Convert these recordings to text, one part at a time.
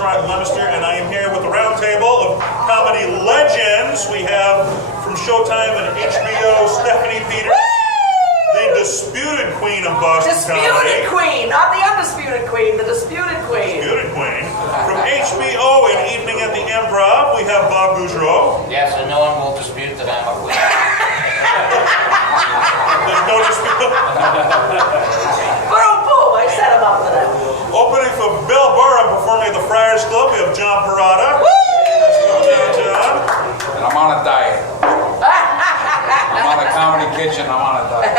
restaurant in Leominster, and I am here with the round table of comedy legends. We have from Showtime and HBO, Stephanie Peters, the disputed queen of Boston comedy. Disputed queen, not the undisputed queen, the disputed queen. Disputed queen. From HBO and Evening at the Improv, we have Bob Gautreau. Yes, and no one will dispute that I'm a queen. There's no dispute. Boom, boom, I set him up for that. Opening for Bill Burr, performing at the Friars Club, we have John Perrotta. Woo! John. And I'm on a diet. I'm on the comedy kitchen, I'm on a diet.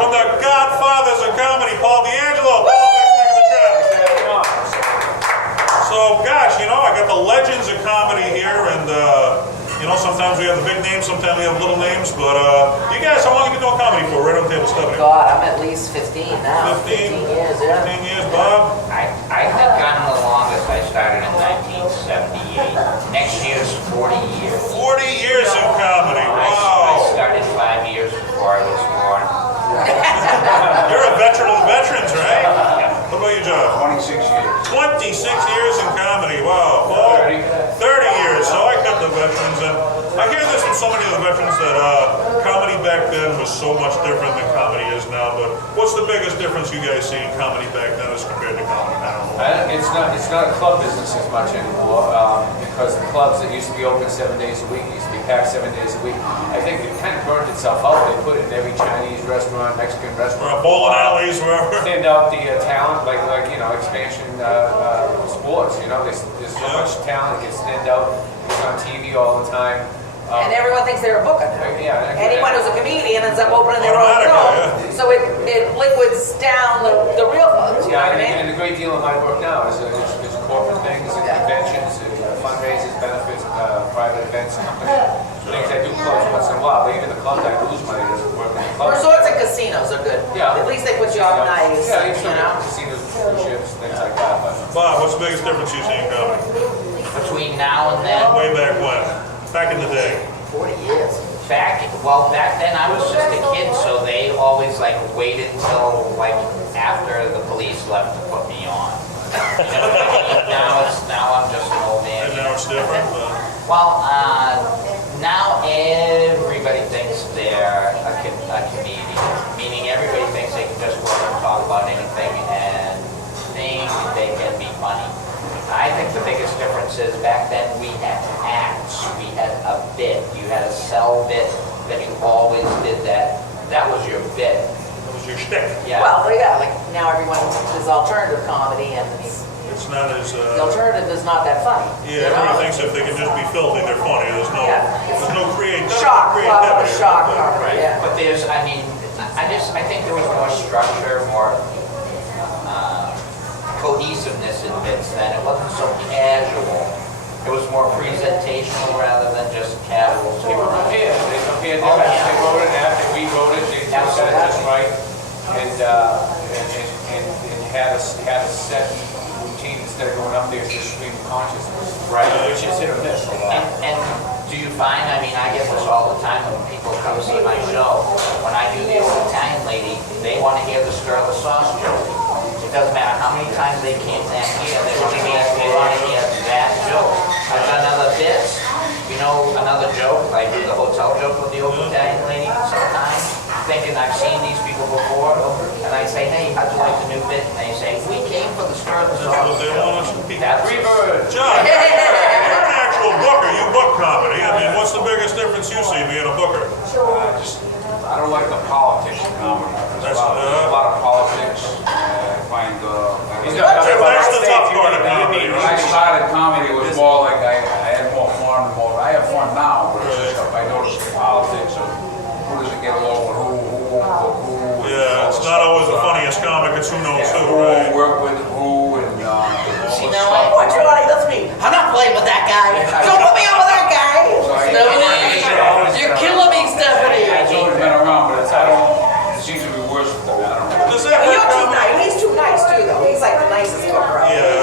From the Godfathers of comedy, Paul D'Angelo. Paul, thanks for making the trip. So, gosh, you know, I got the legends of comedy here, and you know, sometimes we have the big names, sometimes we have little names, but you guys, how long have you been doing comedy for? Right on the table, Stephanie. God, I'm at least 15 now. 15 years, yeah. 15 years, Bob. I think I'm the longest. I started in 1978. Next year's 40 years. 40 years of comedy, wow. I started 5 years before I was born. You're a veteran of the veterans, right? What about you, John? 26 years. 26 years in comedy, wow. Paul, 30 years, so I kept the veterans, and I hear this from so many of the veterans that comedy back then was so much different than comedy is now, but what's the biggest difference you guys see in comedy back then as compared to comedy now? It's not a club business as much anymore, because the clubs that used to be open 7 days a week used to be packed 7 days a week. I think it kind of burned itself out. They put it in every Chinese restaurant, Mexican restaurant. Bowling alleys, wherever. Thinned out the talent, like you know, expansion sports. You know, there's so much talent that gets thinned out. It's on TV all the time. And everyone thinks they're a booker now. Yeah, Anyone who's a comedian ends up opening their own Automatically, show. So it liquids down the real folks, you know what I mean? and a great deal of my work now is corporate things, conventions, fundraisers, benefits, private events, things I do clubs once in a while. But even the clubs I lose money doesn't work in the clubs. Resorts and casinos are good. Yeah. At least they put you on nice, Yeah, you know? casinos, cruise ships, things like that. But Bob, what's the biggest difference you see in comedy? Between now and then, Way back when? Back in the day. 40 years. back then I was just a kid, so they always like waited till like after the police left to put me on. now I'm just an old man. And now it's different. Well, now everybody thinks they're a comedian, meaning everybody thinks they can just go and talk about anything and think they can be funny. I think the biggest difference is back then we had acts, we had a bit, you had a sell bit that you always did that. That was your bit. That was your shtick. Yeah. Well, yeah, like now everyone is alternative comedy and It's not as... the alternative is not that funny. Yeah, everybody thinks if they can just be filthy, they're funny. There's no creativity. Shock, comedy, Right. yeah. But there's, I think there was more structure, more cohesiveness in bits then. It wasn't so casual. It was more presentational rather than just casual. they prepared their act, they wrote an act, they rewrote it, they said it just right, and had a set routine instead of going up there just stream of consciousness. Right. Which is hit or miss a lot. And do you find, I get this all the time when people come see my show, when I do the old Italian lady, they want to hear the stir of the sauce joke. It doesn't matter how many times they can't hear, they want to hear that joke. I've done other bits, you know, another joke, like the hotel joke with the old Italian lady sometimes, thinking I've seen these people before, and I say, hey, how'd you like the new bit? And they say, we came for the stir of the That's what sauce. they want us to be. That's John, you're an actual booker. You book comedy. I mean, what's the biggest difference you see being a booker? I don't like the politics in comedy. There's a lot of politics. I find That's the tough part of comedy, when I right? started comedy, it was more like I had more fun. I have fun now, but it's just if I notice the politics of who doesn't get along with who won't book who. Yeah, it's not always the funniest comic. It's who knows who, Who right? won't work with who and all See, this now stuff. what you like, that's me. I'm not playing with that guy. Don't put me on with that guy. Stephanie, you're killing me, Stephanie. It's always been around, but it seems to be worse with them. I don't know. Does that You're hurt too comedy? nice. He's too nice too, though. He's like the nicest booker out there. Yeah,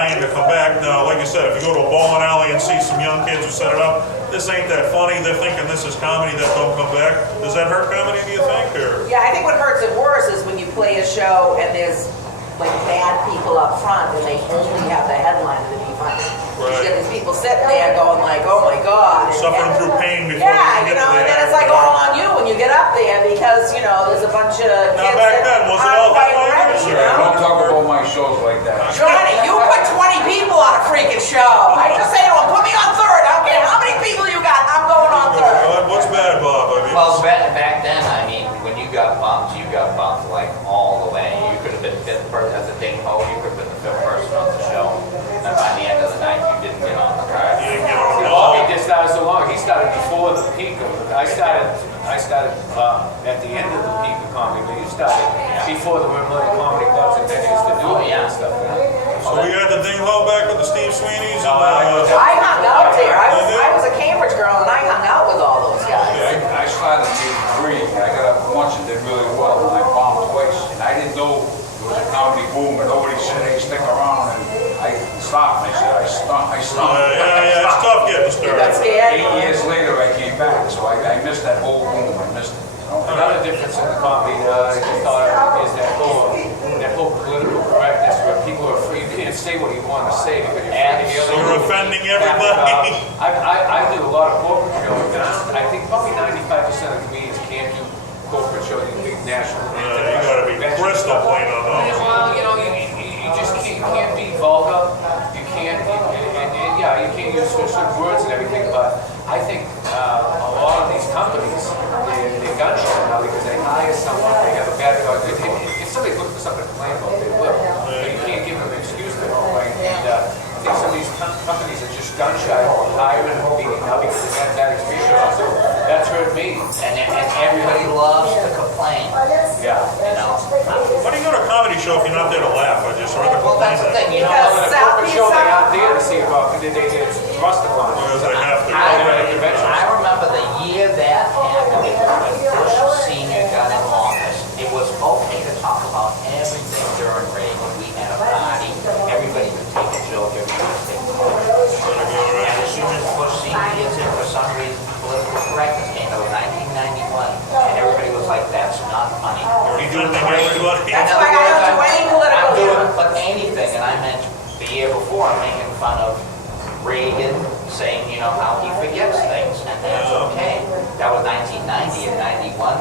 dying to come back. Now, like you said, if you go to a bowling alley and see some young kids who set it up, this ain't that funny. They're thinking this is comedy that don't come back. Does that hurt comedy, do you think? Or? Yeah, I think what hurts it worse is when you play a show and there's like bad people up front and they only have the headline to be funny. Right. You get these people sitting there going like, oh my God. Suffering through pain before yeah, they you get know, to the and then act. it's like all on you when you get up there because, you know, there's a bunch of Now kids back that then, was it aren't all quite headliners, ready, you or- know? Don't talk about my shows like that. Johnny, you put 20 people on a freaking show. I just say to them, put me on third. I don't care how many people you got, I'm going on third. What's bad, Bob? I mean, Well, back then, I mean, when you got bumped like all the way. You could have been fifth person as a ding ho, you could have been the fifth person on the show. And by the end of the night, you didn't get on the card. you didn't get on the Bobby wall. just started so long. He started before the peak of it. I started at the end of the peak of comedy, but you started before there were million comedy clubs and then used to do Oh, it yeah. and stuff. So we had the ding ho back with the Steve Sweeneys and I hung out there. I was a Cambridge girl and I hung out with all those guys. I started in '83. I got up once and did really well, and I bombed twice. And I didn't know there was a comedy boom, and nobody said, hey, stick around. And I stopped, and I said, I stopped. yeah, it's tough getting You got started. scared? 8 years later, I came back, so I missed that whole boom. I missed it. You know? Another difference in the comedy I just thought of is that whole political correctness where people are free. You can't say what you want to say because you're afraid to hear So you're offending everybody. I do a lot of corporate shows, and I think probably 95% of comedians can't do corporate shows, these big national. You gotta be crystal clean on those. Well, you know, you just can't be vulgar. You can't, and yeah, you can't use certain words and everything. But I think a lot of these companies, they're gun shy now because they hire someone, they have a bad. If somebody's looking for something to complain about, they will. But you can't give them an excuse to complain. And I think some of these companies are just gun shy on hiring and beating now because they've had bad experience. So that's hurt me. And everybody loves to complain, Yeah. you know? Why do you go to a comedy show if you're not there to laugh? I just heard the Well, that's the complaint. thing, you know? On a corporate show, they aren't there to see about they thrust upon it. Because they have to. I remember the year that happened, when Bush Sr. got in office, it was okay to talk about everything during Reagan. We had a party, everybody could take a joke, everybody could take a joke. And as soon as Bush Sr. gets in, for some reason, political correctness came out in 1991, and everybody was like, that's not funny. You're offending everybody. That's why I don't do any political I'm doing humor. but anything, and I meant the year before, I'm making fun of Reagan, saying, you know, how he forgets things, and that's okay. That was 1990 and 91.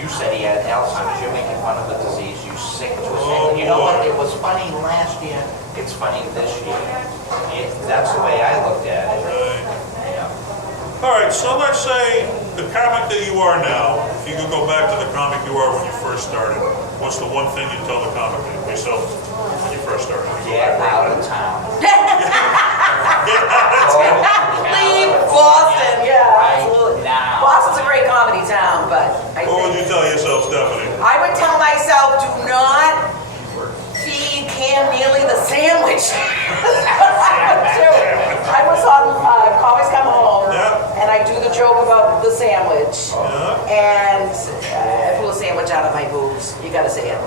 You said he had Alzheimer's. You're making fun of the disease, you sick twist. Oh, You know what? boy. It was funny last year. It's funny this year. That's the way I looked at it. Yeah. All right, so let's say the comic that you are now, if you could go back to the comic you were when you first started, what's the one thing you'd tell the comic yourself when you first started? You go Get back out of town. Leave Boston, yeah, Right absolutely. now. Boston's a great comedy town, but I What would think you tell yourself, Stephanie? I would tell myself, do not feed Cam Neely the sandwich. I was on Comics Come Home, Yeah. and I do the joke about the sandwich, Yeah. and I pull a sandwich out of my boobs. You gotta say it.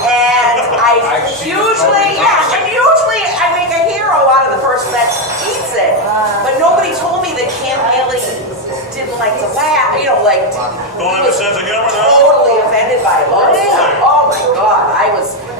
And I usually I make a hero out of the person that eats it. But nobody told me that Cam Neely didn't like to laugh. You know, like Don't have a sense of humor now? totally offended by it. Oh my God.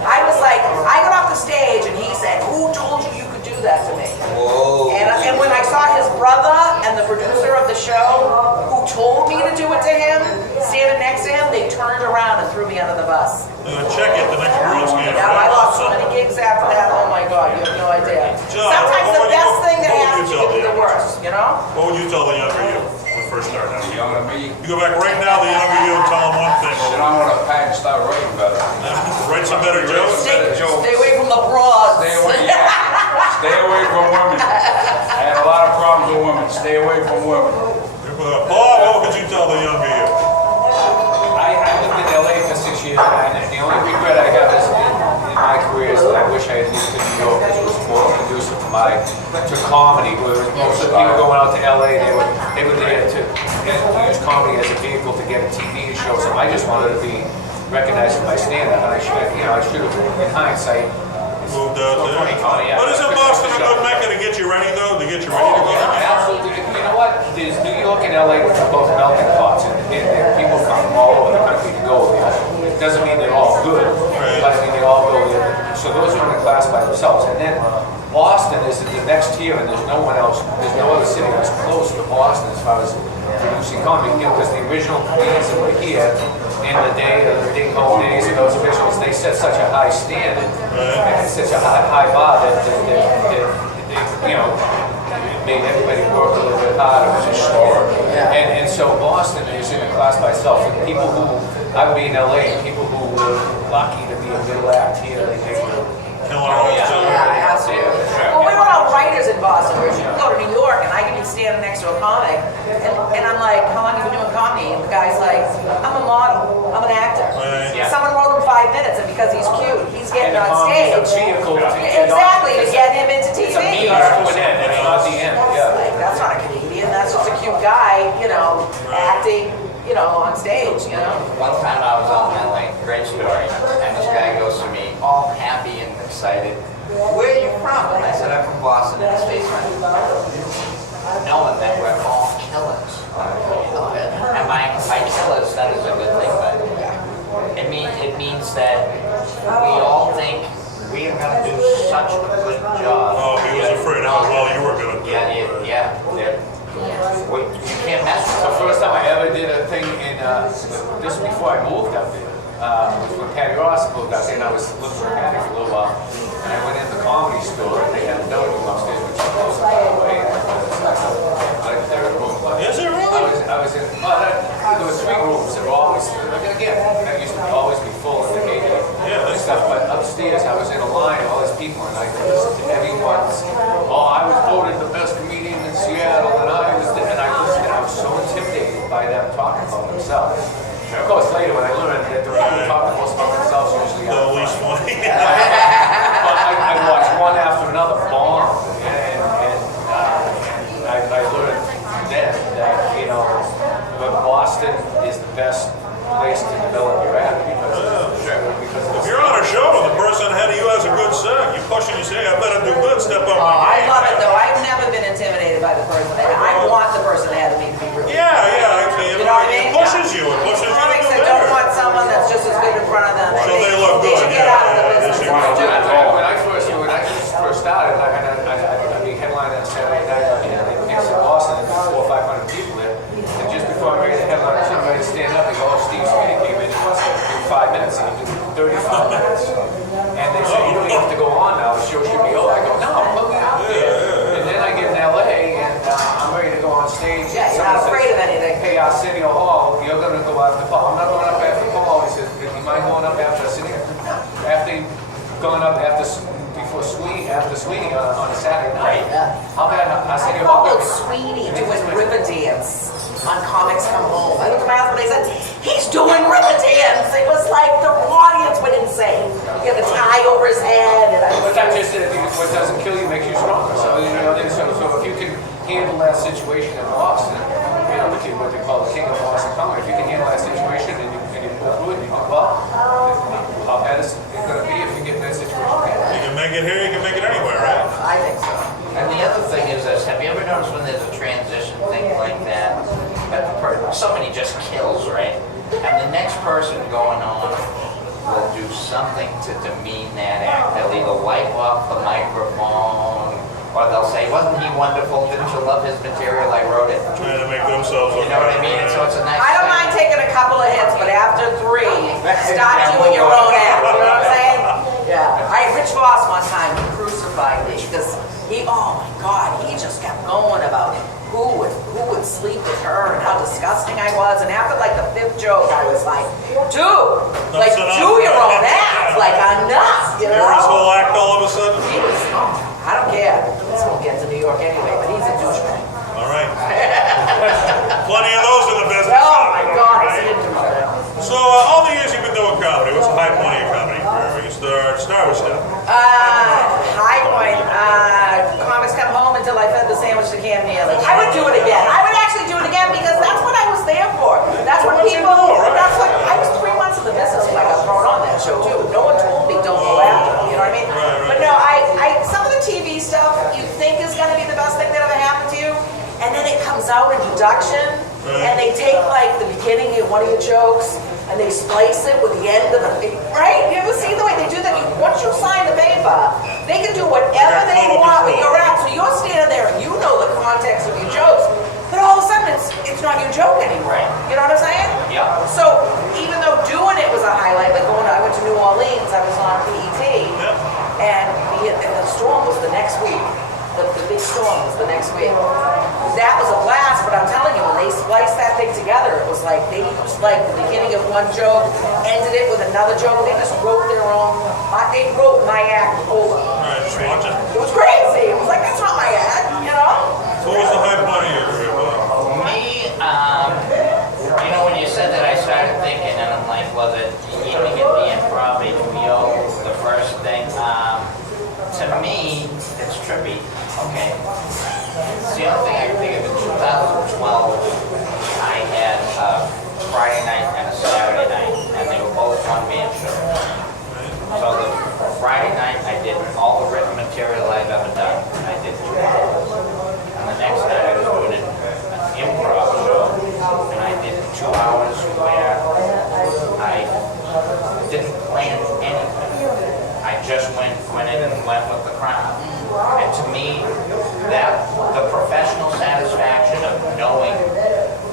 I was like, I got off the stage and he said, who told you you could do that to me? Whoa. And when I saw his brother and the producer of the show who told me to do it to him, standing next to him, they turned around and threw me under the bus. Check it the next Bruins game. Yeah, I lost so many gigs after that. Oh my God, you have no idea. John, Sometimes what the would you- best thing that what would happens you to tell you is the the worst, you know? What would you tell the younger you when we first started out? Younger me, You go back right now, the younger you, and tell them one thing. sit on with a pad and start writing better. Write some better jokes. Stay away from the broads. Stay away, yeah. Stay away from women. I had a lot of problems with women. Stay away from women. Paul, what would you tell the younger you? I lived in LA for 6 years, and the only regret I have is in my career is that I wish I had moved to New York, which was more conducive to comedy. Whereas most of the people going out to LA, they were there to use comedy as a vehicle to get a TV show. So I just wanted to be recognized for my stand-up, and I should have, in hindsight. Moved out there. Yeah. But isn't Boston LA, which are both melting pots, and people come from all over the country to go there. It doesn't mean they're all good, but I mean they all go there. So those are in a class by themselves. And then Boston is the next tier, and there's no one else, there's no other city that's close to Boston as far as producing comedy, because the original comedians that were here in the day, the Dick Hope days, and those originals, they set such a high standard, and such a high bar that you know, it made everybody work a little bit harder, which is slower. And so Boston is in a class by itself. And people who, I would be in LA, and people who were lucky to be a middle act here, they take Yeah, absolutely. Well, we were all writers in Boston. We should go to New York, and I could be standing next to a comic, and I'm like, how long have you been doing comedy? And the guy's like, I'm a model. I'm an actor. Someone wrote him 5 minutes, and because he's cute, he's getting on stage. Exactly, to get him into TV. It's a means to an end, and it's not the end. Like, that's not a comedian. That's just a cute guy, you know, acting, you know, on stage, you know. One time I was out in LA, great story, and this guy goes to me, all happy and excited. Where are you from? And I said, I'm from Boston. And his face went, knowing that we're all killers. And by killers, that is a good thing, but it means that we all think we are going to do such a good job. Oh, he was afraid how well you were going to do. Yeah. You can't mess with The first time I ever did a thing in, this was before I moved up there. When Patty Ross moved out there, and I was living with Patty for a little while. And I went in the comedy store, and they had a donut room upstairs, which is closed, by the way. Like their room. Is it really? I was in, there were 3 rooms that were always, again, that used to always be full in the heyday. Yeah, And stuff, but upstairs, I was in a line of all these people, and I listened to everyone's, I was voted the best comedian in Seattle, and I was so intimidated by them talking about themselves. And of course, later when I learned that the people who talk the most about themselves usually The least funny. but I watched one after another bomb, and I learned then that, you know, but Boston is the best place to develop your act because If you're on a show and the person ahead of you has a good set, you push and you say, I better do good, step up my I game. love it though. I've never been intimidated by the person ahead. I want the person ahead of me to be really Yeah, actually, You know what I mean? it pushes you to Comics do that don't better. want someone that's just as good in front of them. So they look They good, should get out of the yeah, business. they should get out. When I first started, I'd be headlining on Saturday night in Boston, and there were 400 or 500 people there. And just before I'm ready to headline, somebody stand up and go, Steve Sweeney came in, he wants to do 5 minutes, and he did 35 minutes. And they said, you don't even have to go on now, the show should be over. I go, no, put me out there. And then I get in LA, and I'm ready to go on stage. Yeah, you're not afraid of anything. Hey, Arsenio Hall, you're going to go after Paul. I'm not going up after Paul. He says, do you mind going up after Arsenio? After going up before Sweeney, after Sweeney on a Saturday night. Yeah. How about Arsenio How Hall? about Sweeney doing river dance on Comics Come Home? I looked at my husband and I said, he's doing river dance. It was like the audience went insane. He had the tie over his head. And But that just what doesn't kill you makes you stronger. So so if you can handle that situation in Boston, you know what they call the king of Boston comedy. If you can handle that situation and you pull through it, and you do well, how bad is it going to be if you get in that situation? You can make it here, you can make it anywhere, right? I think so. And the other thing is this, have you ever noticed when there's a transition thing like that somebody just kills, right? And the next person going on will do something to demean that act. They'll either wipe off the microphone, or they'll say, wasn't he wonderful? Didn't you love his material? I wrote it. Trying to make themselves look You know what I better, mean? right? So it's a nice I don't thing. mind taking a couple of hits, but after 3, start doing your own act. You know what I'm saying? Yeah. Rich Voss one time crucified me because oh my God, he just kept going about who would sleep with her and how disgusting I was. And after like the 5th joke, I was like, dude, like do your own act, like enough, you know? Hear his whole act all of a sudden? He was, I don't care. This won't get to New York anyway, but he's a douchebag. All right. Plenty of those in the business. Oh my God, right? is he a douchebag? So all the years you've been doing comedy, what's the high point of your comedy career? You start with stuff. High point. Comics Come Home until I fed the sandwich to Cam Neely. I would do it again. I would actually do it again because that's what I was there for. That's what people. That's what I was 3 months in the business when I got thrown on that show too. No one told me don't go after them. You know what I mean? But no, I some of the TV stuff you think is going to be the best thing that ever happened to you, and then it comes out in production. And they take like the beginning of one of your jokes and they splice it with the end of it, right? You ever see the way they do that? Once you sign the paper, they can do whatever they want with your act. So you're standing there and you know the context of your jokes, but all of a sudden it's not your joke anymore. You know what I'm saying? Yeah. So even though doing it was a highlight, like I went to New Orleans, I was on PET, and the storm was the next week. The big storm was the next week. That was a blast, but I'm telling you, when they spliced that thing together, it was like they used like the beginning of one joke, ended it with another joke. They just wrote their own. They wrote my act over. Alright, just watch it. It was crazy. It was like, that's not my act, you know? What was the high point of your career, Bob? Me, you know, when you said that, I started thinking, and I'm like, was it eating at the improv, HBO, the first thing? To me, it's trippy, okay? It's the only thing I can think of. In 2012, I had a Friday night and a Saturday night, and they were both one-man shows. So the Friday night, I did all the written material I've ever done. I did 2 hours. And the next night, I was doing an improv show, and I did 2 hours where I didn't plan anything. I just went in and went with the crowd. And to me, that the professional satisfaction of knowing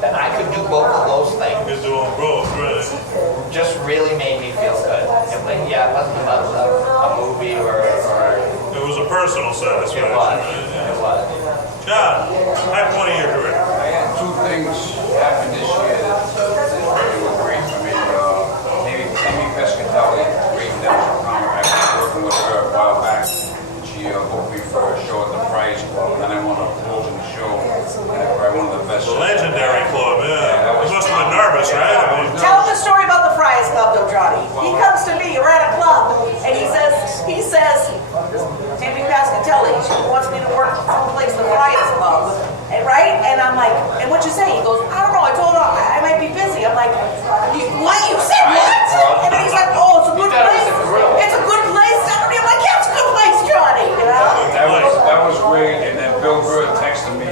that I could do both of those things You're doing both, right? just really made me feel good. It wasn't about a movie or It was a personal satisfaction. it was. Right? It was. John, high point of your career. I had 2 things happen this year that really were great for me. Amy Pescatelli, great national comic. I was working with her a while back. She booked me for a show at the Friars Club, and then I wound up closing the show. And I probably one of the best. The legendary club, yeah. You must have been nervous, right? I mean, Tell them the story about the Friars Club, though, Johnny. He comes to me, you're at a club, and he says, Tammy Pascatelli, she wants me to work someplace the Friars Club, and right? And I'm like, and what'd you say? He goes, I don't know, I told her I might be busy. I'm like, what? You said what? And then he's like, oh, it's a good place. It's a good place. I'm like, yeah, it's a good place, Johnny, you know? That was great. And then Bill Bird texted me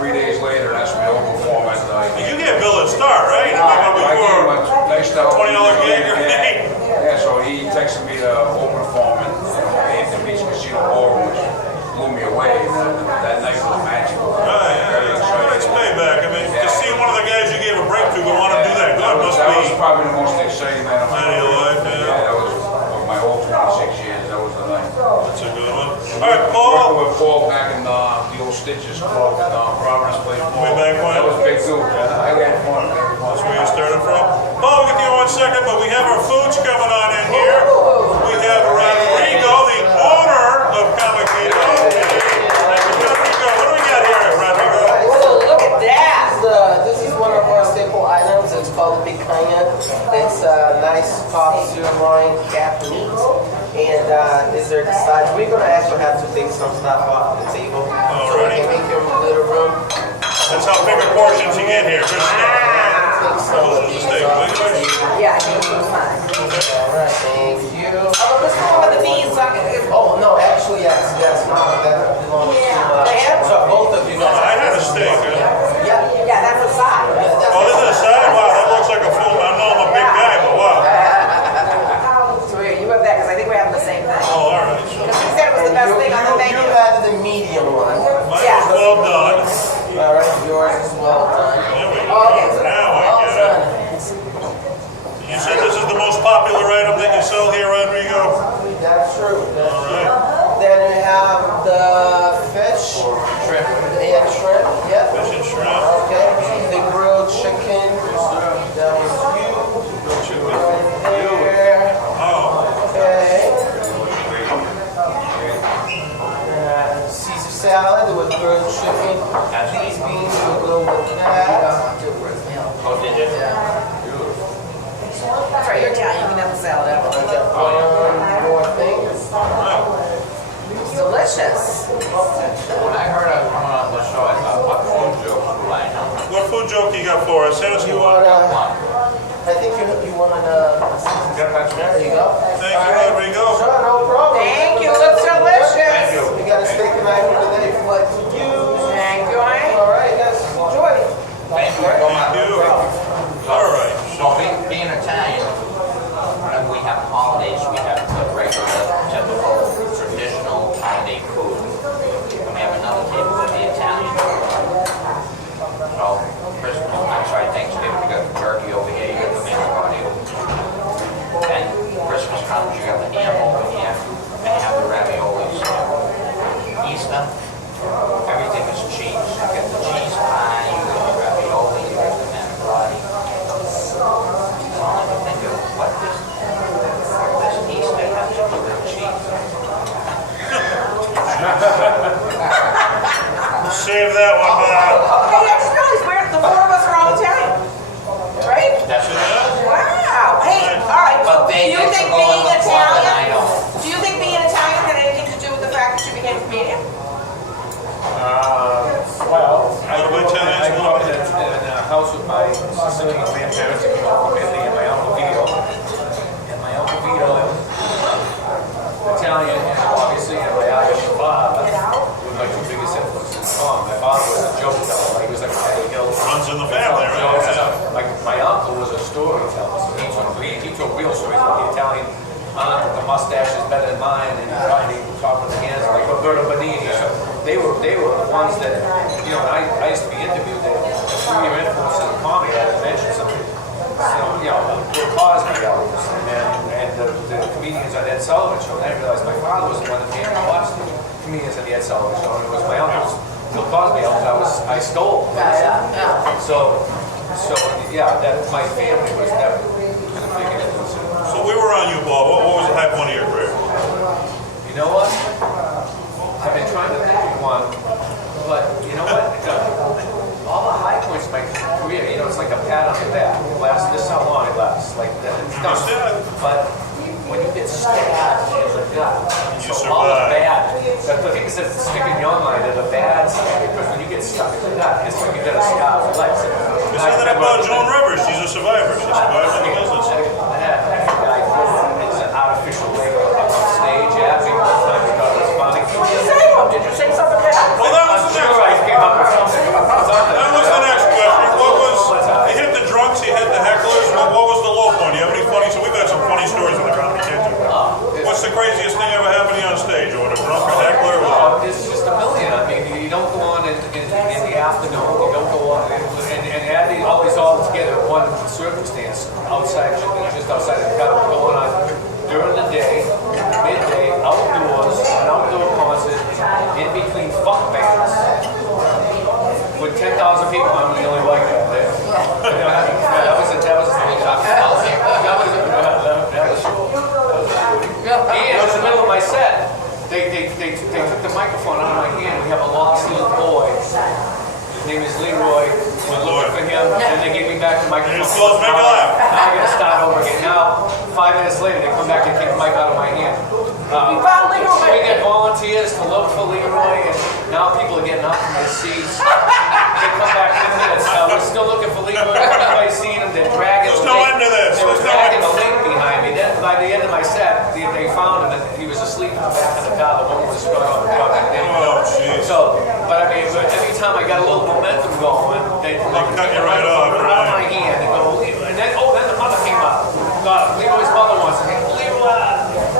3 days later and asked me to perform at you get Bill a star, right? I I mean, gave him before a nice $20 gig or anything. Yeah, so he texted me to open for him at the Beach Casino Ballroom, which blew me away. That night was magical. Right, Very yeah. exciting. It's payback. I mean, to see one of the guys you gave a break to go on and do that, God must That was be probably the most exciting night of my night of your life, Yeah, yeah. that was of my whole 26 years. That was the night. That's a good one. All right, Paul. Working with Paul back in the old Stitches Club at Providence Place. Way back when? That was big too. I had fun. That's where you started from. Paul, we'll get to you in 1 second, but we have our foods coming on in here. We have Rodrigo, the owner of Comeketo. Rodrigo, what do we got here, Rodrigo? Oh, look at that. This is one of our staple items. It's called picanha. It's a nice top sirloin cat meat. And these are the sides. We're going to actually have to take some stuff off the table so we can make your little room. That's how big a portions you get here. Good stuff. Take some of these off the table. Yeah, I think it's fine. All right, thank you. Oh, let's go over the beans. Oh, no, actually, yes. No, that belongs to so both of you guys. I had a steak. Yeah. Yeah, that's a side. Oh, this is a side? Wow, that looks like a full. I know I'm a big guy, but wow. So here, you have that because I think we're having the same thing. Oh, all right. Because he said it was the best thing on the menu. You had the medium one. Mine Yeah. was well done. All right, yours is well done. There we go. Okay, so Now I Well get done. it. You said this is the most popular item that you sell here, Rodrigo? That's true. All right. Then we have the fish. Shrimp. And shrimp, yeah. Fish and shrimp. Okay. The grilled chicken. That was you. Right there. Oh, Okay. Caesar salad with grilled chicken. These beans will go with that. Oh, did you? That's right, you're Italian. You can have the salad. I got one more thing. It's delicious. When I heard I was coming on the show, I thought, what food jokes do I know? what food joke you got for us? Send us You one. wanna? I think you wanna. There you go. Thank you, Rodrigo. Sure, no problem. Thank you. Looks delicious. Thank you. We got a steak tonight for today. Like you. Thank you. All right, guys, enjoy. Thank you. Easter, everything is cheese. You get the cheese pie, you get the ravioli, you get the macaroni. I think of what this Easter has to do with cheese. Save that one, Hey, I just realized the four of us are all Italian, right? That's right. Wow. Hey, all right. But Do they you get to think go in being the club and I Italian? don't. Do you think being Italian had anything to do with the fact that you became a comedian? Well, I What grew about up Italians? in a house with my Sicilian grandparents that came up from Italy and my Uncle Vito. And my Uncle Vito, Italian, and obviously, and my Irish father were my two biggest influences. My father was a joke teller, like he was like a Patty Hill. Runs in the family, right? Jokes and stuff. My uncle was a storyteller, so he told real stories about the Italian aunt with the mustache is better than mine, and he talked with the hands like Roberto Benigni. So they were the ones that, you know, when I used to be interviewed, they were influences in comedy. I mentioned some, you know, Bill Cosby albums, and the comedians on Ed Sullivan Show. And I realized my father was the one that made me watch the comedians on the Ed Sullivan Show, and it was my uncle's Bill Cosby albums I stole. So yeah, that my family was never kind of big influence. So we were on you, Bob. What was the high point of your career? You know what? I've been trying to think of one, but you know what? All the high points of my career, you know, it's like a pat on the back. It lasts, this is how long it lasts. Like, it's done. But when you get stabbed in the gut, so all the bad, the things that stick in your mind are the bad stuff, because when you get stuck in the gut, it's like you got a scar for life. You said that about Joan Rivers. She's a survivor. She survived in the business. It's an artificial way up on stage, acting all the time because it's funny. Did you say something bad? Well, that was I'm the next sure I came up with something. That was the next question. What was, he hit the drunks, he hit the hecklers. What was the low point? Do you have any funny, so we've got some funny stories in the Comeketo. What's the craziest thing ever happened to you on stage? Or a drunk or heckler? It's just a million. I mean, you don't go on in the afternoon. You don't go on and adding all these all together in one circumstance outside, just outside of the crowd, going on during the day, midday, outdoors, an outdoor concert, in between fuck bands, with 10,000 people. I'm the only white guy there. That was and in the middle of my set, they took the microphone out of my hand. We have a lost-little boy. His name is Leroy. We're looking for him, and they gave me back the microphone. Just close, make a laugh. Now I got to start over again. Now, 5 minutes later, they come back and take the mic out of my hand. We get volunteers to look for Leroy, and now people are getting up from their seats. They come back 10 minutes. We're still looking for Leroy. Everybody's seen him. They're dragging. There's no end to this. They were There's no dragging end. the link behind me. Then, by the end of my set, they found him, and he was asleep in the back of the car. The woman was struck on the car. Oh, jeez. So, but I mean, every time I got a little momentum going, they cut you right off, out of my hand and go, and then the mother came up. Leroy's mother wants to say, Leroy,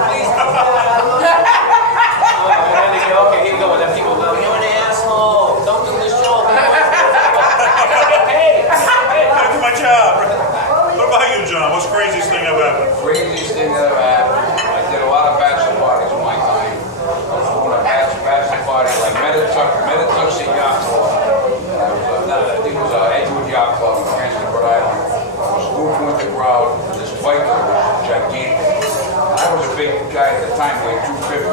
please come back. And then they go, okay, here you go. And then people go, you're an asshole. Don't do the show. Hey, That's my job. What about you, John? What's the craziest thing ever happened? Craziest thing that ever happened. I did a lot of bachelor parties in my time. I was doing a bachelor party like Medituxie Yacht Club. I think it was Edgewood Yacht Club in Cranston, Rhode Island. I was moving with the crowd. This biker was gigantic. I was a big guy at the time, like 250.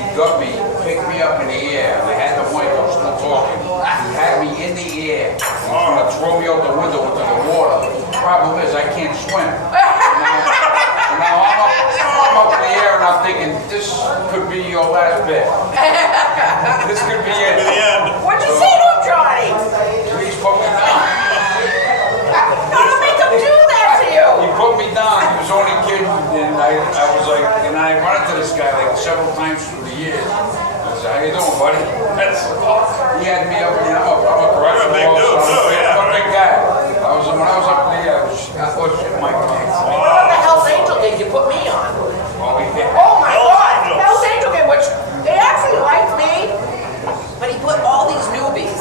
He got me, picked me up in the air. I had the mic, I was still talking. He had me in the air. He was going to throw me out the window into the water. Problem is, I can't swim. Now I'm up in the air and I'm thinking, this could be your last bit. This could be it. To the end. What'd you say to him, Johnny? Please put me down. Don't make him do that to you. He put me down. He was only kidding. And I was like, and I run into this guy like several times through the years. I said, how you doing, buddy? He had me up, you know, I'm a correctional You're a big dude, officer. too, yeah. I'm a big guy. When I was up there, I was my pants. What the Hell's Angel did you put me on? Well, we did. Oh my Hell's God! Angels. Hell's Angel did, which they actually liked me, but he put all these newbies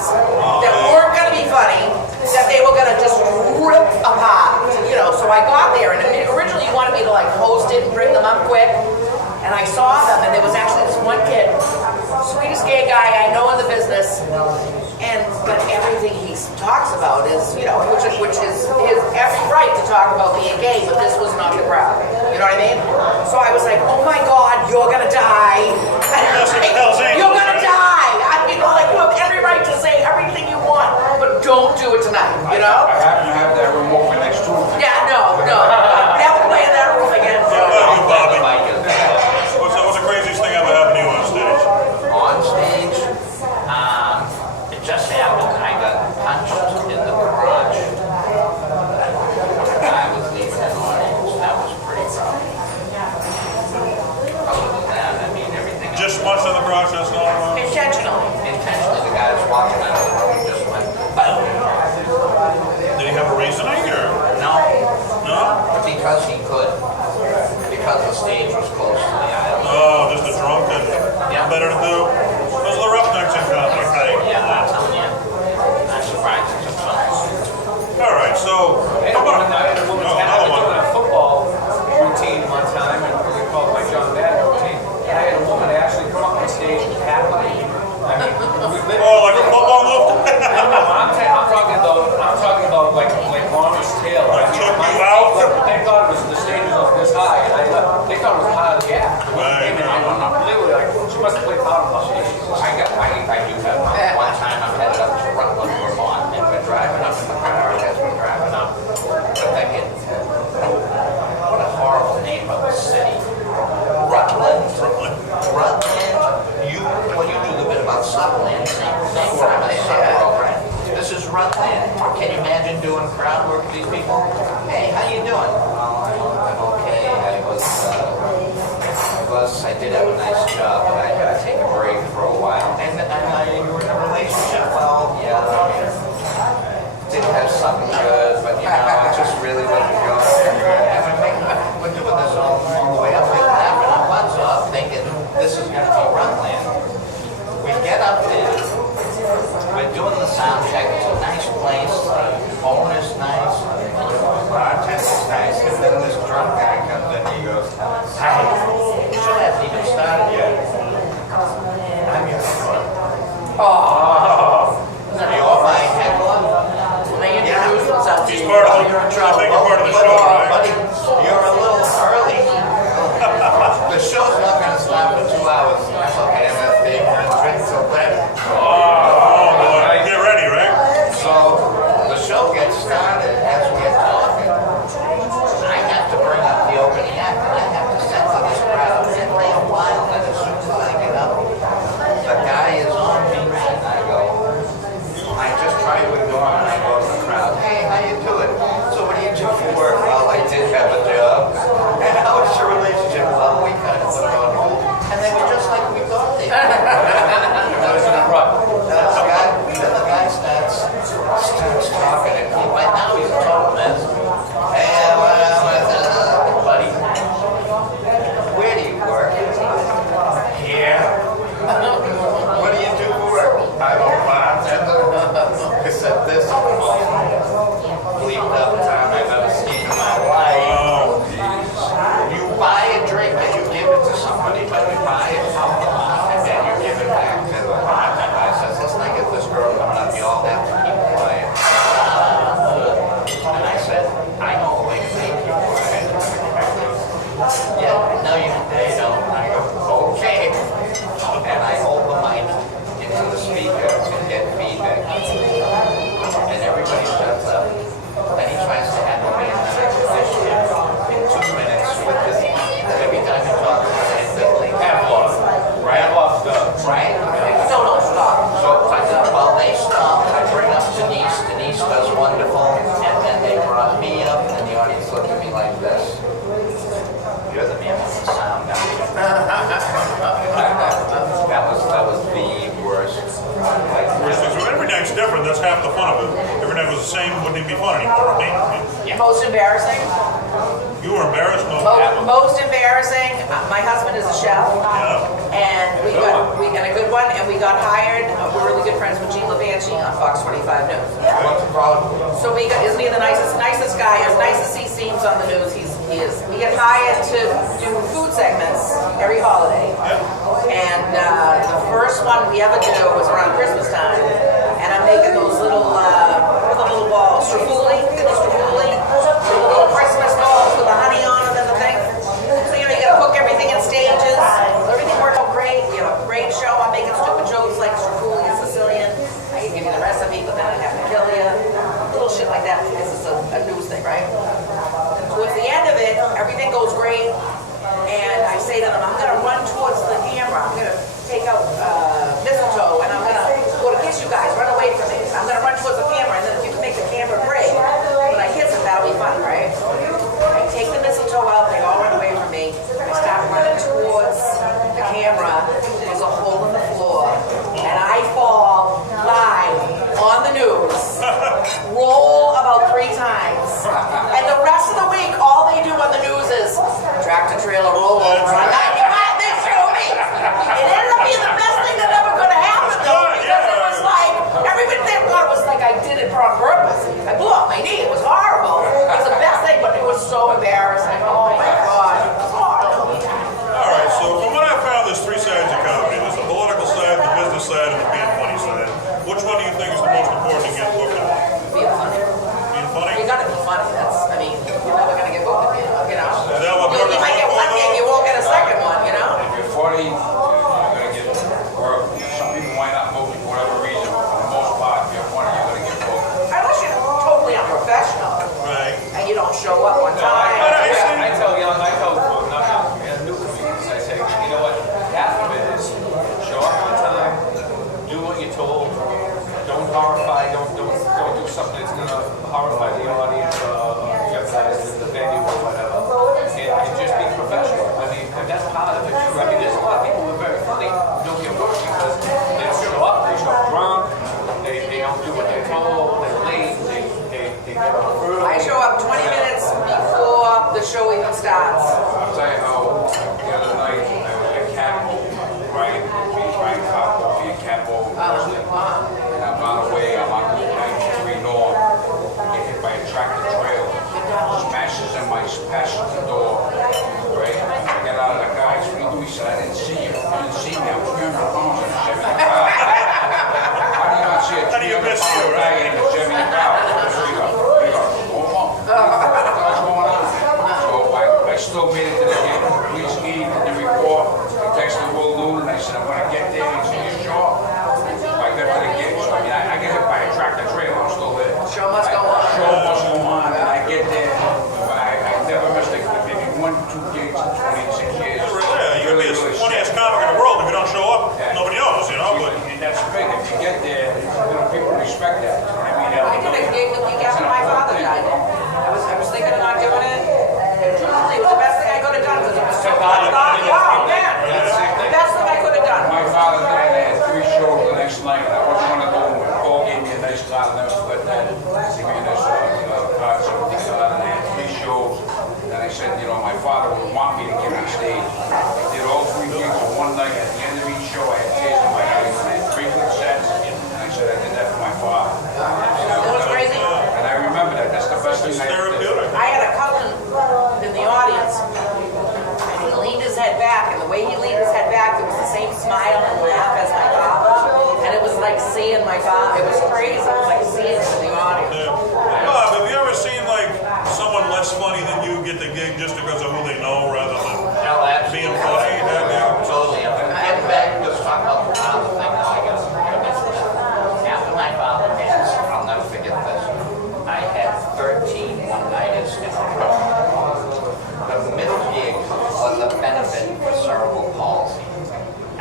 that weren't gonna be funny, that they were gonna just rip apart. You know, so I got there, and originally you wanted me to like host it and bring them up quick, and I saw them, and there was actually this one kid, sweetest gay guy I know in the business, but everything he talks about is, which is his every right to talk about being gay, but this was not the crowd. You know what I mean? So I was like, oh my God, you're gonna die. You're gonna die. You have every right to say everything you want, but don't do it tonight, I happen to have that room open next to him. Yeah, no. Never play in that room again. How about you, Bobby? What's the craziest thing ever happened to you on stage? On stage, it just happened. I got punched in the garage. I was leaving an audience. That was pretty rough. Other than that, I mean, everything. Just once in the garage, that's not Intentionally. Intentionally, the guy was walking out of the room, just went, boom. Did he have a reasoning or? No, No? because he could. Because the stage was close to the aisle. Oh, just a drunk and better to do. Those are the roughnecks in comedy, right? Yeah, I'm telling you. I'm surprised it's a fun. All right, so I how about had a woman, I another was one? doing a football routine one time, and we called it my John Madden routine. And I had a woman actually come up on stage and tap me. I mean, we literally. Oh, like a football move? I'm talking about like Lawrence Taylor. Like choke you out? They thought it was the stage was this high, and they thought it was part of the act. Right. I'm literally like, she must have played powder puff. I do have one time I'm headed up to Rutland, Vermont, and we're driving up in the car as we're driving up. We're thinking, what a horrible name of a city. Rutland. When you do the bit about Subland, same time as Subworld, right? This is Rutland. Can you imagine doing crowd work with these people? Hey, how you doing? Oh, I'm okay. I did have a nice job, but I had to take a break for a while. And you were in a relationship? Well, yeah. Did have something good, but it just really wasn't going. And we're doing this all the way up. We're laughing our butts off, thinking this is going to be Rutland. We get up there. We're doing the sound check. It's a nice place. The owner's nice. Bartender's nice. And then this drunk guy comes in and he goes, "Hi, show hasn't even started yet. I'm your heckler." You're my heckler? They introduce themselves to He's you. part of the, You're in I trouble. think you're part of the show, right? Buddy, you're a little early. The show's not going to start for 2 hours. That's okay. I'm going to stay here and drink till then. Oh, boy. Get ready, right? So the show gets started as we're talking. I have to bring up the opening act, and I have to set to this crowd. And play a while, and as soon as I get up, the guy is on me, and I just try to ignore him, and I go to the crowd. Hey, how you doing? So what do you do for work? Well, I did have a job. And how was your relationship? Well, we kind of put it on hold, and they were just like we thought they were. That was in a rut. Then the guy starts talking, and right now he's a total mess. Hey, buddy, where do you work? Here. What do you do for work? I'm a bartender. I said this is the most bleeped up time I've ever seen in my life. Oh, You buy a drink and you give it to somebody, but you buy it from the bar and then you give it back to the bartender. I says, listen, I get this girl coming up, you all have to keep quiet. And I said, I know a way to make you quiet. Yeah, no, they don't. I go, okay. And I hold the mic into the speaker and get feedback. And everybody shuts up. Then he tries to handle me, and then I finish him in 2 minutes with this. Every time he talks about it, Pavlov. right? Pavlov's done. Right? No, stop. So while they stop, I bring up Denise. Denise does wonderful, and then they brought me up, and the audience looked at me like this. You're the man with the sound. That was the worst. so every night's different. That's half the fun of it. Every night was the same. Wouldn't even be fun anymore. Most embarrassing? You were embarrassed? No. Most embarrassing. My husband is a chef, Yeah. and we got a good one, and we got hired. We're really good friends with Gene Levanchi on Fox 25 News. What's the problem? So isn't he the nicest guy? As nice as he seems on the news, he is. We get hired to do food segments every holiday. And the first one we ever did was around Christmas time. And I'm making those little, what are the little balls? Strafuli? Strafuli? The little Christmas balls with the honey on them and the thing. So, you know, you gotta cook everything in stages. Everything worked out great. You know, great show. I'm making stupid jokes like Strafuli and Sicilian. I can give you the recipe, but then I'd have to kill you. Little shit like that. This is a news thing, right? Towards the end of it, everything goes great. And I say to them, I'm gonna run towards the camera. I'm gonna take out mistletoe and I'm gonna go to kiss you guys. Run away from me. I'm gonna run towards the camera, and then if you can make the camera break when I kiss them, that'll be fun, right? I take the mistletoe out, they all run away from me. I start running towards the camera. There's a hole in the floor, and I fall live on the news. Roll about 3 times. And the rest of the week, all they do on the news is tractor trailer roll over on 95. They show me. It ended up being the best thing that ever could have happened, though, because it was like, everybody thought it was like I did it on purpose. I blew up my knee. It was horrible. It was the best thing, but it was so embarrassing. Oh my God. It was horrible. All right, so from what I found, there's 3 sides of comedy. There's the political side, the business side, and the being funny side. Which one do you think is the most important to get booked on? Being funny. Being funny? You gotta be funny. That's, I mean, you're never gonna get booked, you know? Is that what You might get one gig, you won't get a second one, you know? If you're 40, you're gonna get work. Some people might not book you for whatever reason, but for the most part, if you're 40, you're gonna get booked. Unless you're totally unprofessional Right. and you don't show up on time. I tell young, well, not young, new comedians, I say, you know what, half of it is show up on time, do what you're told, don't horrify, don't do something that's gonna horrify the audience, jeopardize the venue or whatever, and just be professional. I mean, and that's part of it too. I mean, there's a lot of people who are very funny who don't get booked because they don't show up, they show up drunk, they don't do what they're told, they're late, they get up early. I show up 20 minutes before the show even starts. I'll tell you how the other night I was at Capo, right? Me, Ryan Capo, me and Capo, and I'm on the way, I'm on 93 North, get hit by a tractor trailer, smashes in my passenger door, right? I get out of the car, what do you do? He said, I didn't see you. You didn't see me, I was 300 pounds in a Chevy car. How do you not see a 300-pound guy in a Chevy car? What's going on? So I still made it to the gate. Police came to the report. I texted Will Loon and I said, I'm going to get there. He said, you sure? So I got to the gate. So I mean, I get hit by a tractor trailer. I'm still there. Show must go on. Show must go on. And I get there. I never missed maybe 1-2 gigs in 26 years. Yeah, you're the funniest comic in the world. If you don't show up, nobody knows, you know. But And that's the thing. If you get there, people respect that. I mean, I did a gig the week after my father died. I was thinking of not doing it. And truthfully, it was the best thing I could have done because it was so bad. Oh, man. The best thing I could have done. My father died, I had 3 shows the next night, and I was one of them. Paul gave me a nice card, and I was let that. He gave me a nice card, so I had 3 shows. And I said, you know, my father would want me to get on stage. I did all 3 gigs in one night. At the end of each show, I had tears in my eyes, and I had 3 good sets. And I said, I did that for my father. You know what's crazy? And I remember that. That's the best thing it's I ever did. therapeutic. I had a cousin in the audience, and he leaned his head back, and the way he leaned his head back, it was the same smile and laugh as my father, and it was like seeing my father. It was crazy. It was like seeing him in the audience. Yeah. Bob, have you ever seen like someone less funny than you get the gig just because of who they know rather than No, being absolutely. funny? Have you? Totally. And back, just talk about the father thing. Now I guess after my father passed, I'll never forget this. I had 13 one-nighters in a row. The middle gig was a benefit for cerebral palsy.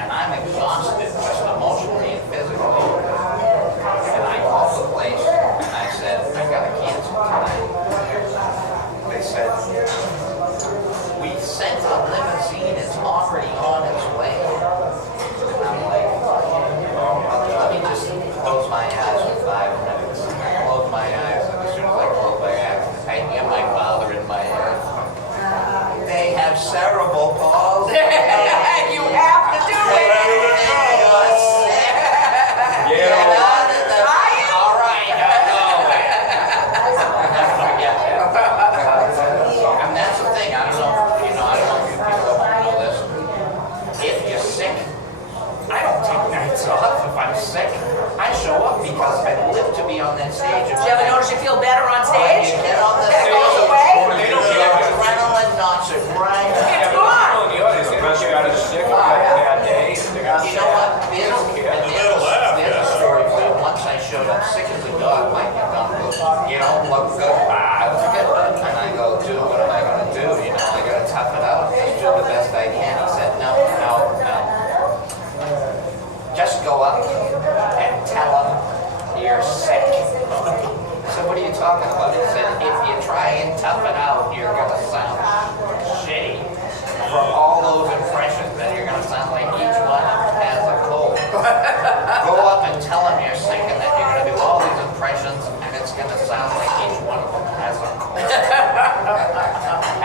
And I'm exhausted, just emotionally and physically. And I called the I'm sick, I show up because I live to be on that stage. Do you ever notice you feel better on stage? You get on the That stage, goes away? They don't the care. adrenaline knocks it right It's Yeah, but gone. people in the audience, they don't care if you're sick, if you had a bad day, if they got You know what? They don't care. There's a story for you. Once I showed up sick as a dog, my gun goes, you don't look good. I look good. And I go, dude, what am I going to do? You know, I got to tough it out. Just do the best I can. He said, no. Just go up and tell them you're sick. I said, what are you talking about? He said, if you try and tough it out, you're going to sound shitty. For all those impressions, then you're going to sound like each one has a cold. Go up and tell them you're sick and that you're going to do all these impressions and it's going to sound like each one of them has a cold.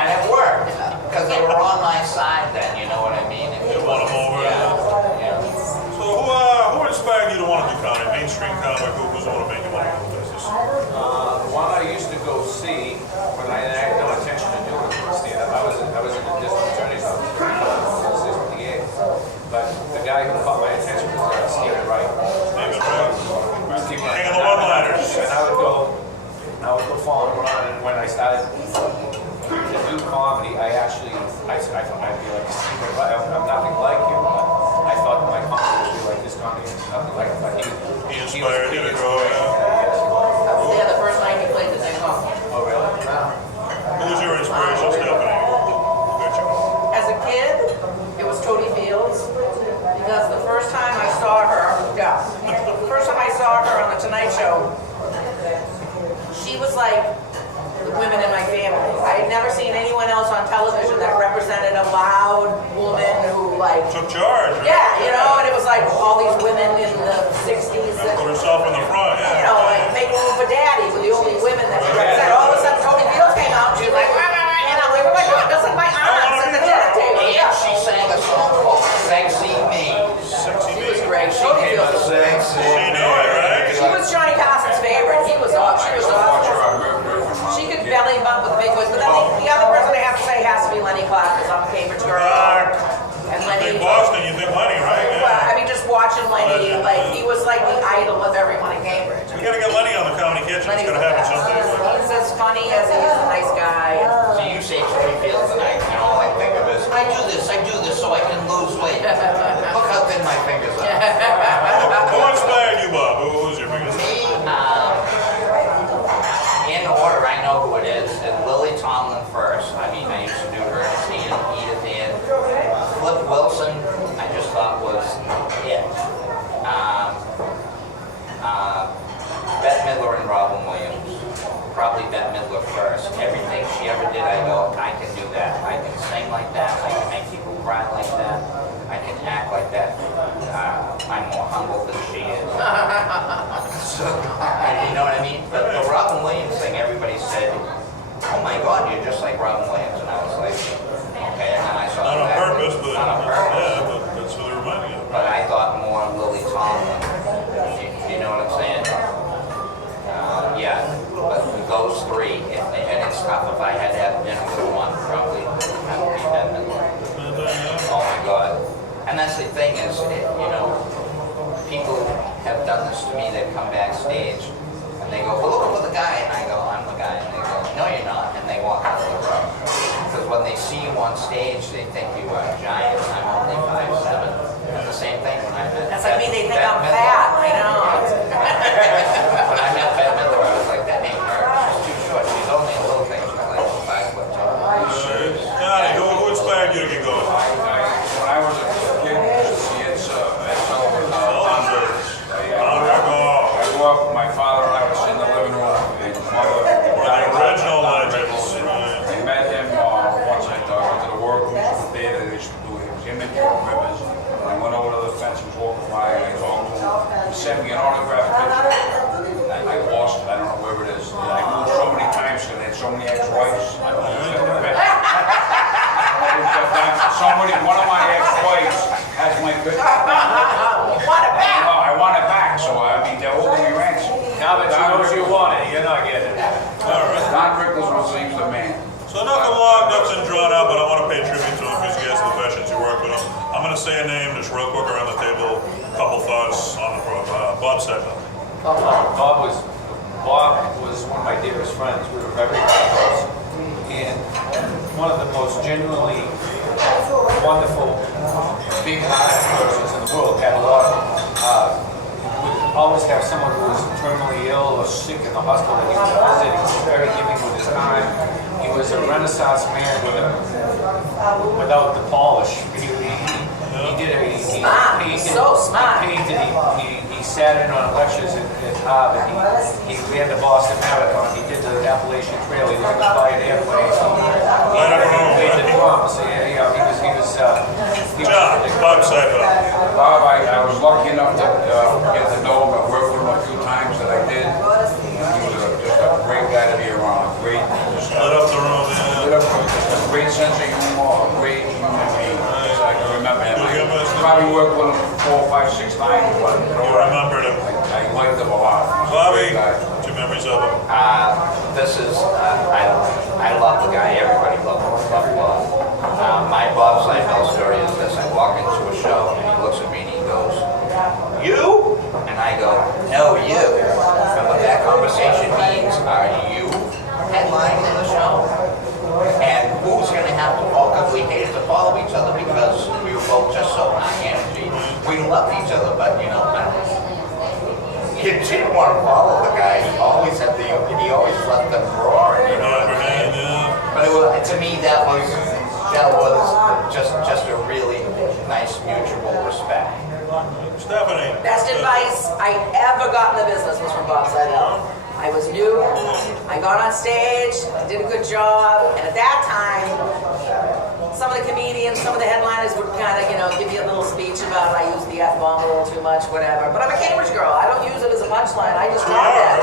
And it worked because they were on my side then, you know what I mean? You won them over. Yeah. So who inspired you to want to do comedy? Mainstream comic, who's the one to make you want to do business? One I used to go see when I had no intention of doing stand-up. I was in the district attorney's office, assistant DA. But the guy who caught my attention was Stephen Wright. David Wright. Stephen King of the one-liners. And I would go follow him around, and when I started to do comedy, I thought I'd be like Stephen Wright. I'm nothing like him, but I thought my comedy would be like this comedy. Nothing like him. But He inspired you to grow up. Yes, he was. I was there the first night he played the same song. Oh, really? Who was your inspiration, Stephanie? As a kid, it was Tony Fields, because the first time I saw her on The Tonight Show, she was like the women in my family. I had never seen anyone else on television that represented a loud woman who like, Took charge. Right? yeah, you know, and it was like all these women in the 60s that, Put herself in the front, you yeah. know, like making room for daddy were the only women that she represented. All of a sudden Tony Fields came out and she was like, you know, like, oh my God, that's like my aunts at the dinner table. And Yeah. she sang a song called Sexy Me. Sexy She was baby. great. She Tony came Fields out was great. sexy. She knew it, right? She was Johnny Carson's favorite. She was awesome. She could belly bump with big voice, but then the other person I have to say has to be Lenny Clark, because I'm a Cambridge girl. And You Lenny, think Boston, you think Lenny, right? well, Yeah. I mean, just watching Lenny, like, he was like the idol of everyone in Cambridge. We gotta get Lenny on the Comedy Kitchen. Lenny It's was gonna the happen best. someday. He's as funny as he is a nice guy. So you say Tony Fields and all I think of is, I do this so I can lose weight. Look how thin my fingers are. Who inspired you, Bob? Who was your biggest? Me, in order, I know who it is. And Lily Tomlin first. I mean, I used to do her and Edith Ann. Flip Wilson, I just thought was it. Bette Midler and Robin Williams. Probably Bette Midler first. Everything she ever did, I go, I can do that. I can sing like that. I can make people cry like that. I can act like that. I'm more humble than she is. So, you know what I mean? But the Robin Williams thing, everybody said, oh my God, you're just like Robin Williams. And I was like, okay. And then I saw Not on that. purpose, but Not on purpose. yeah, but that's what they remind me of. But I thought more of Lily Tomlin. You know what I'm saying? Yeah, but those three, and it's tough if I had to have dinner with one, probably have to be Bette Midler. Oh my God. And that's the thing is, you know, people have done this to me. They come backstage and they go, well, look at the guy. And I go, I'm the guy. And they go, no, you're not. And they walk out of the room. Because when they see you on stage, they think you are a giant. I'm only 5'7". And the same thing when I met That's like me, they think Bette I'm Midler. fat, I know. When I met Bette Midler, I was like, that ain't her. She's too short. She's only a little thing. She's like 5 foot tall. Johnny, who inspired you to get going? When I was a kid, I used to see it at Sullivan. I grew up, my father and I would sit in the living room. His mother, Original legends. I met him once I went to the work musical theater. They used to do it. It was him and Joe Rivers. And I went over to the fence and was walking by and I talked to him. He sent me an autographed picture. I lost it. I don't know where it is. I moved so many times because I had so many ex-wives. I don't know. Somebody, one of my ex-wives has my picture. You want it back? I want it back, so I mean, they're holding me ransom. Now that you know you want it, you're not getting it. All right. Don Rickles was the man. So nothing long, nothing drawn out, but I want to pay tribute to him because he has the veterans who work with him. I'm going to say a name just real quick around the table. couple thoughts on the Bob said nothing. Bob was one of my dearest friends. We were very close, and one of the most genuinely wonderful, big-hearted persons in the world. Had a lot of, would always have someone who was terminally ill or sick in the hospital that he would visit. He was very giving with his time. He was a Renaissance man without the polish. He so smart. painted, he sat in on lectures at Harvard. He ran the Boston Marathon. He did the Appalachian Trail. He was in the flight airplane. He played the drums. John, Bob said Bob, I was lucky enough to get to know him. I worked with him a few times that I did. He was just a great guy to be around. lit up the room. Lit up with a great sense of humor, a great human being. I can remember him. I probably worked with him 4, 5, 6 times. But You remembered him. I liked him a lot. Bobby, what's your memories of him? I love the guy. Everybody loves Bob. My Bob Seinfeld story is this. I walk into a show and he looks at me and he goes, "You?" And I go, "No, you." And what that conversation means, are you headlining the show? And who's going to have to follow? Because we hated to follow each other because we were both just so high energy. We loved each other, but you know, you didn't want to follow the guy. He always let them roar. You know what I mean? But it was, to me, that was just a really nice mutual respect. Stephanie. Best advice I ever got in the business was from Bob Seidel. I was new, I got on stage, I did a good job, and at that time, some of the comedians, some of the headliners would kind of, give you a little speech about I use the F-bomb a little too much, whatever. But I'm a Cambridge girl. I don't use it as a punchline. I just drop that.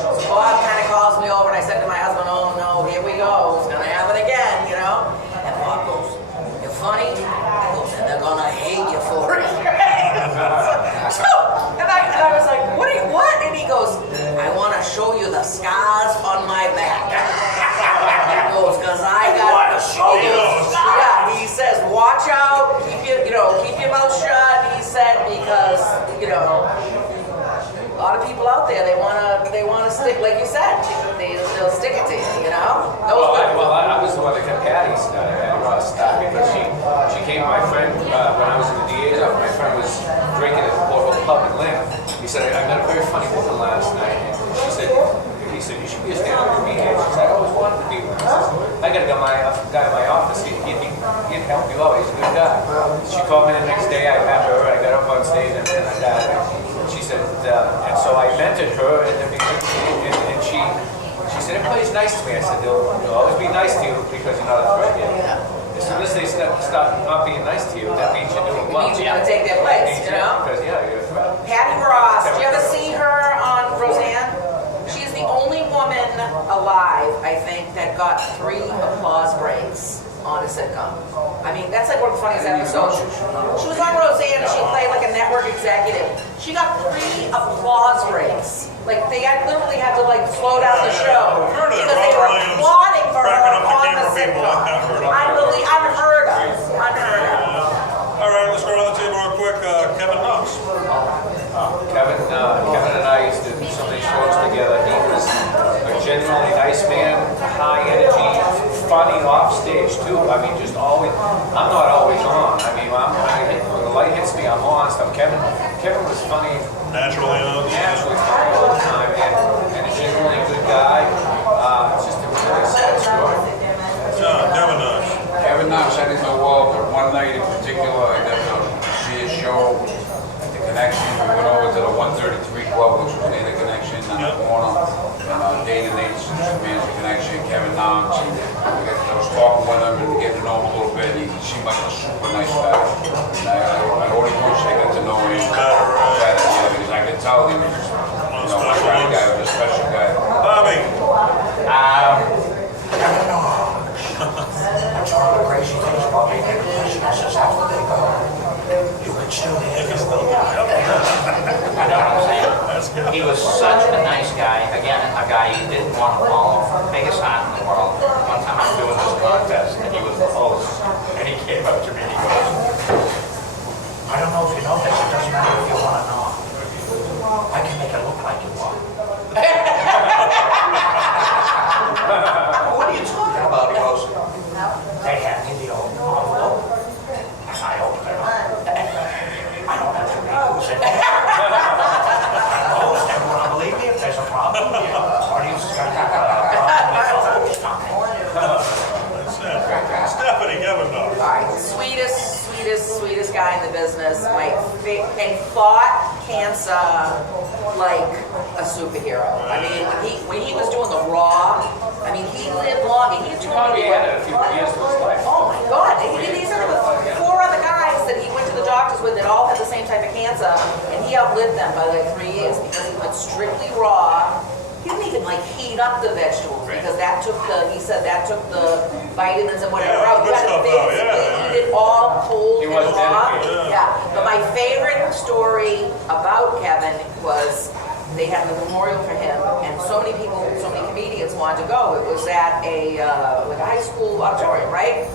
So Bob kind of calls me over and I said to my husband, "Oh no, here we go. It's going to happen again, And Bob goes, "You're funny." He goes, "And they're going to hate you for it." And I was like, what? And he goes, "I want to show you the scars on my back." He goes, "Because I got to show you those scars." Yeah, he says, "Watch out, keep your mouth shut." He said, because, a lot of people out there, they wanna stick, like you said, they'll stick it to you, I was the one that kept Patty stuck because she came to my friend when I was in the DA's office. My friend was drinking at the local pub in Lynn. He said, "I met a very funny woman last night." And he said, "You should be a stand-up comedian." She said, "I always wanted to be one." I got a guy in my office. He'd help you out. He's a good guy. She called me the next day. I met her. I got up on stage and I got her. She said, and so I mentored her, and she said, "Everybody's nice to me." I said, "They'll always be nice to you because you're not a threat yet." As soon as they stop not being nice to you, that means you're doing well. It means you're going to take their place, Because, you're a threat. Patty Ross, do you ever see her on Roseanne? She's the only woman alive, I think, that got 3 applause breaks on a sitcom. I mean, that's like one of the funniest episodes. She was on Roseanne, she played like a network executive. She got 3 applause breaks. Like, they literally had to slow down the show because they were applauding for her on the sitcom. Unheard of. All right, let's go around the table real quick. Kevin Knox. Kevin and I used to do so many shows together. He was a genuinely nice man, high energy, funny off stage too. I mean, just always. I'm not always on. I mean, when the light hits me, I'm on stuff. Kevin was funny. Naturally funny all the time, and a genuinely good guy. It's just a really sad story. Kevin Knox. Kevin Knox, I didn't know well, but one night in particular, I got to see his show at the Connection. We went over to the 133 Club, which was near the Connection on the corner. And Dana Nates, managed the Connection, Kevin Knox. I was talking with him and getting to know him a little bit. He seemed like a super nice guy. And I only wish I got to know him better, because I could tell he was a kind of guy, was a special guy. Bobby. That's one of the crazy things about being a professional is after they go, you can still hear them. I know what I'm saying. He was such a nice guy. Again, a guy you didn't want to follow. Biggest heart in the world. One time I was doing this contest and he was the host. And he came up to me and he goes, "I don't know if you know this, funniest guy in the business. And fought cancer like a superhero. I mean, when he was doing the Raw, I mean, he lived long. And he He probably had it a few years of his life. oh my God! These are the 4 other guys that he went to the doctors with that all had the same type of cancer, and he outlived them by like 3 years because he went strictly raw. He didn't even like heat up the vegetables because he said that took the vitamins and whatever out. You had to basically eat it all cold and raw. Yeah. But my favorite story about Kevin was they had the memorial for him, and so many people, so many comedians wanted to go. It was at a high school auditorium, right?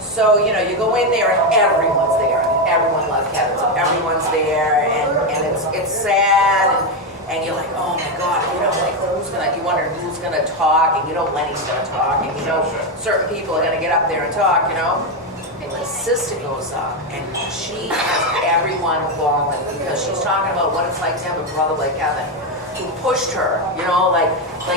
So, you know, you go in there and everyone's there. Everyone loves Kevin. So everyone's there, and it's sad, and you're like, oh my God, you know, like you wonder who's gonna talk, and you know Lenny's gonna talk, and you know certain people are gonna get up there and talk, you know. And my sister goes up, and she has everyone bawling because she's talking about what it's like to have a brother like Kevin, who pushed her, you know, like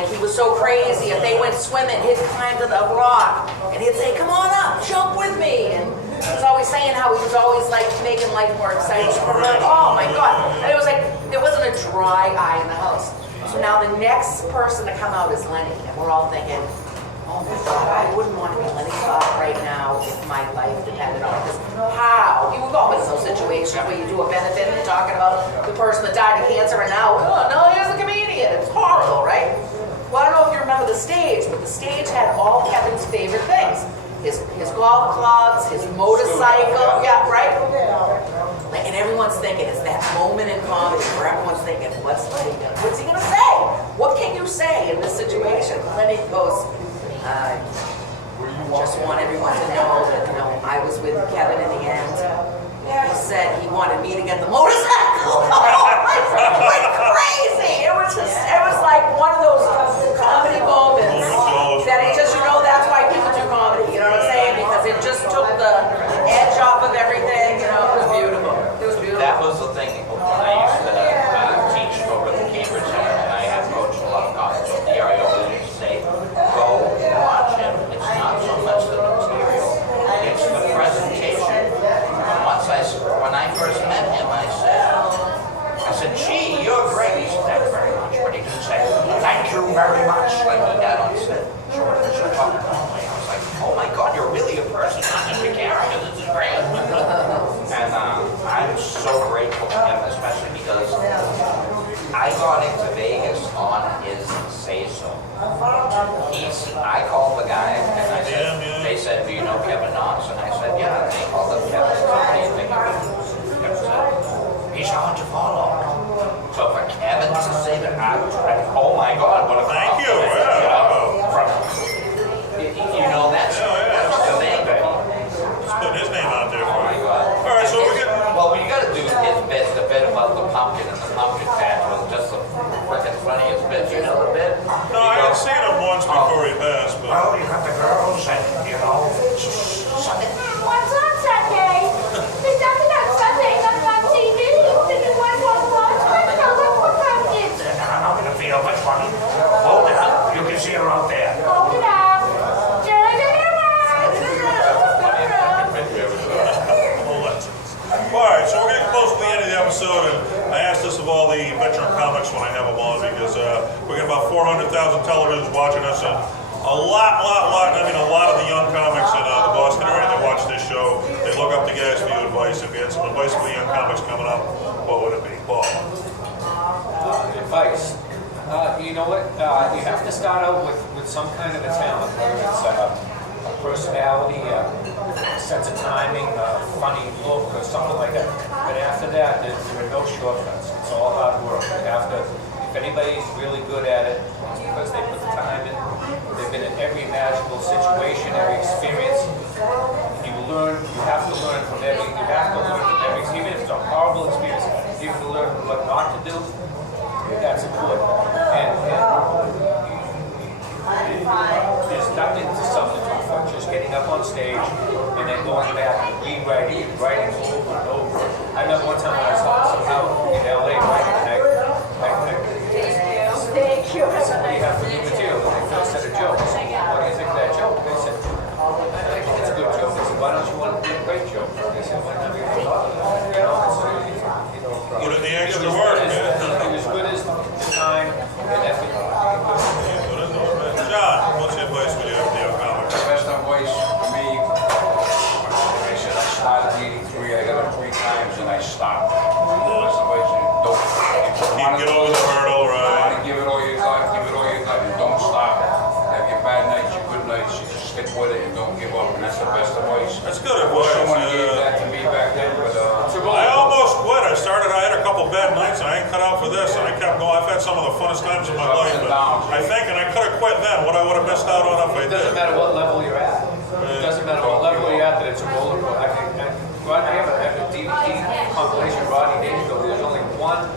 he was so crazy. If they went swimming, he'd climb to the rock, and he'd say, "Come on up, jump with me." And he was always saying how he was always like making life more exciting for her. Oh my God! And it was like there wasn't a dry eye in the house. So now the next person to come out is Lenny, and we're all thinking, oh my God, I wouldn't want to be Lenny Bob right now if my life depended on it. Because how? We've always in those situations where you do a benefit and you're talking about the person that died of cancer, and now, oh no, here's a comedian. It's horrible, right? Well, I don't know if you remember the stage, but the stage had all Kevin's favorite things. His golf clubs, his motorcycle, yeah, right? And everyone's thinking, it's that moment in comedy where everyone's thinking, what's he gonna say? What can you say in this situation? Lenny goes, I just want everyone to know that, you know, I was with Kevin in the end. He said he wanted me to get the motorcycle. Like crazy. It was like one of those comedy moments that it just, you know, that's why people do comedy. You know what I'm saying? Because it just took the edge off of everything. You know, it was beautiful. It was beautiful. That was the thing when I used to teach over at the Cambridge Center, and I had coached a lot of college over there. I always used to say, go watch him. It's not so much the material, it's the presentation. And once when I first met him, I said, gee, you're great. He said, thank you very much. But he didn't say, thank you very much, like he had on set. I was like, oh my God, you're really a person, not just a character. This is great. And I'm so grateful to him, especially because I got into Vegas on his say-so. I called the guy and I said, they said, do you know Kevin Knox? And I said, yeah. And they called him Kevin. What do you think of him? Kevin said, he's hard to follow. So for Kevin to say that, oh my God, what a Thank you. You know, that's the thing. Just putting his name out there Oh for my you. God. All right, so we're getting. Well, we got to do his bit, the bit about the pumpkin and the pumpkin patch was just the frickin' funniest bit. You know the bit? No, I had seen him once before he passed, but. Well, you got the girls and, you know, What's on Sunday? There's nothing on Sunday, nothing on TV. Did you want to watch? Let's go look for pumpkins. I'm not going to feel much funny. Hold it up. You can see her out there. Hold it up. All right, so we're getting close to the end of the episode, and I asked this of all the veteran comics when I have them on because we got about 400,000 televisions watching us, and a lot of the young comics in the Boston area that watch this show, they look up to guys for your advice. If you had some advice for the young comics coming up, what would it be? Paul? Advice. You know what? You have to start out with some kind of a talent, whether it's a personality, a sense of timing, a funny look, or something like that. But after that, there are no shortcuts. It's all hard work. You have to. If anybody's really good at it, it's because they put the time in. They've been in every imaginable situation, every experience. You have to learn from every. Even if it's a horrible experience, you have to learn what not to do. That's important. And there's nothing to substitute for just getting up on stage and then going back and rewriting and writing over and over. I remember one time when I was somehow in LA writing, and Thank you. I said, what do you have for new material? And they first said a joke. I said, what do you think of that joke? They said, I think it's a good joke. I said, why don't you want to do a great joke? They said, why not? Get over the hurdle, Want right? to give it all you got, give it all you got, and don't stop. Have your bad nights, your good nights, you just stick with it and don't give up, and that's the best advice. That's good advice. Someone gave yeah. that to me back then, but I almost quit. I had a couple bad nights, and I ain't cut out for this, and I kept going. I've had some of the funnest times in my life, but I think, and I could have quit then, what I would have missed out on if I It doesn't did. matter what level you're at. It doesn't matter what level you're at, that it's a roller coaster. I have a DVD compilation of Rodney Dangerfield. There's only one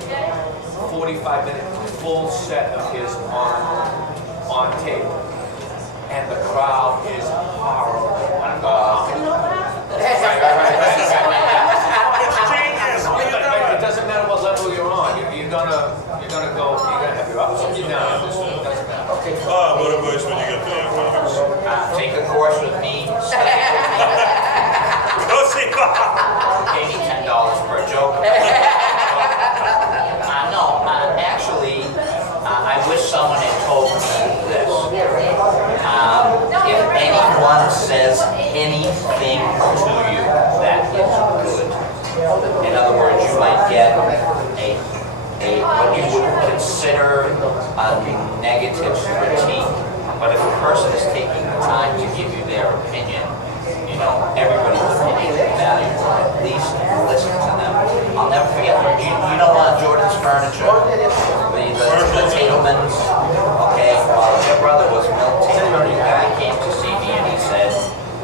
45-minute full set of his on tape. And the crowd is horrible. It doesn't matter what level you're on. You're gonna go. You're gonna have your ups and your downs. It doesn't matter. What advice would you give to young comics? Take a course with me. Go see Bob. Pay me $10 per joke. No, actually, I wish someone had told me this. If anyone says anything to you that is good, in other words, you might get a what you would consider a negative critique, but if a person is taking the time to give you their opinion, you know, everybody's opinion is valuable. At least listen to them. I'll never forget. You know Jordan's Furniture, the Tatelmans. Okay, well, their brother was Milt Taylor. The guy came to see me and he said,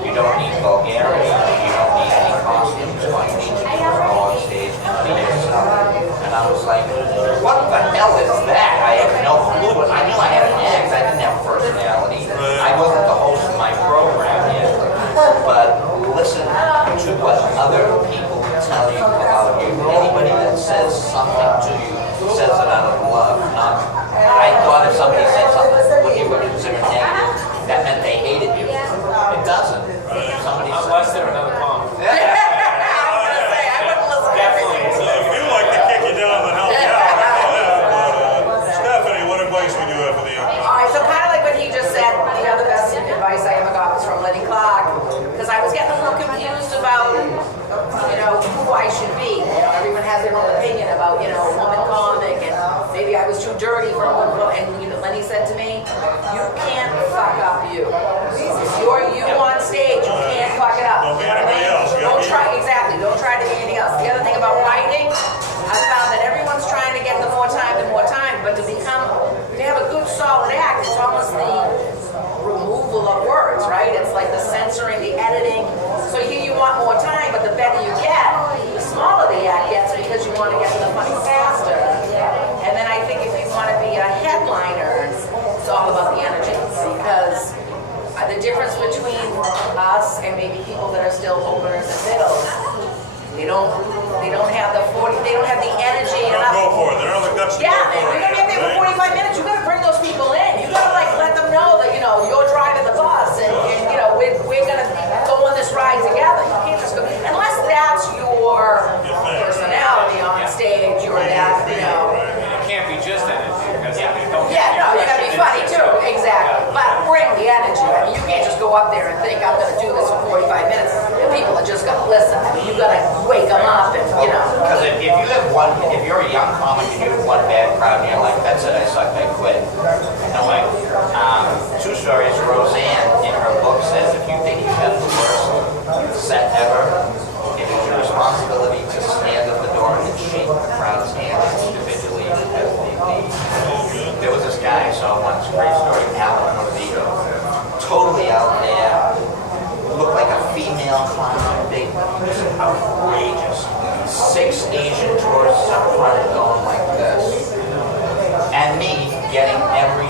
"You don't need vulgarity. You don't need any costumes. All you need to do is go on stage and be yourself." And I was like, "What the hell is that?" I had no clue. I knew I had an act. I didn't have a personality. I wasn't the host of my program yet. But listen to what other people tell you about you. Anybody that says something to you says it out of love. I thought if somebody said something what you would consider negative, that meant they hated you. It doesn't. Somebody Unless they're another comic. If you like to kick you down, then help you out. I know that. But Stephanie, what advice would you have for the young comics? All right, so kind of like what he just said, the other best advice I ever got was from Lenny Clark, because I was getting a little confused about, you know, who I should be. You know, everyone has their own opinion about, you know, woman comic, and maybe I was too dirty for a woman. And you know, Lenny said to me, "You can't fuck up you. If you're you on stage, you can't fuck it up. Don't be anybody else. You gotta Don't be try, exactly. Don't try to be anything else." The other thing about writing, I found that everyone's trying to get the more time, but to have a good solid act, it's almost the removal of words, right? It's like the censoring, the editing. So here you want more time, but the better you get, the smaller the act gets because you want to get to the funny faster. And then I think if you want to be a headliner, it's all about the energy, because the difference between us and maybe people that are still openers and middles, they don't have the energy Don't enough. go for it. They don't have the guts to go Yeah, for and it. you're gonna be there for Right? 45 minutes. You gotta bring those people in. You gotta like let them know that, you know, you're driving the bus and you know, we're gonna go on this ride together. You can't just go unless that's your personality on stage. You're that, you know. It can't be just energy. Because you don't Yeah, no, you gotta be funny too. Exactly. But bring the energy. I mean, you can't just go up there and think I'm gonna do this for 45 minutes. And people are just gonna listen. I mean, you gotta wake them up and, you know. Because if you're a young comic and you have one bad crowd and you're like, "That's it, I suck, I quit." No way. Two stories. Roseanne in her book says if you think you have the worst set ever, it is your responsibility to stand at the door and shake the crowd's hand individually. Because there was this guy I saw once, great story, Alan Rodrigo, totally out there, looked like a female clown, big, just outrageous. 6 Asian tourists up front going like this. And me getting every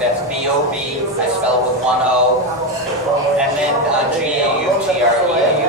that's B-O-B, I spell it with one O, and then G-A-U-T-R-E-A.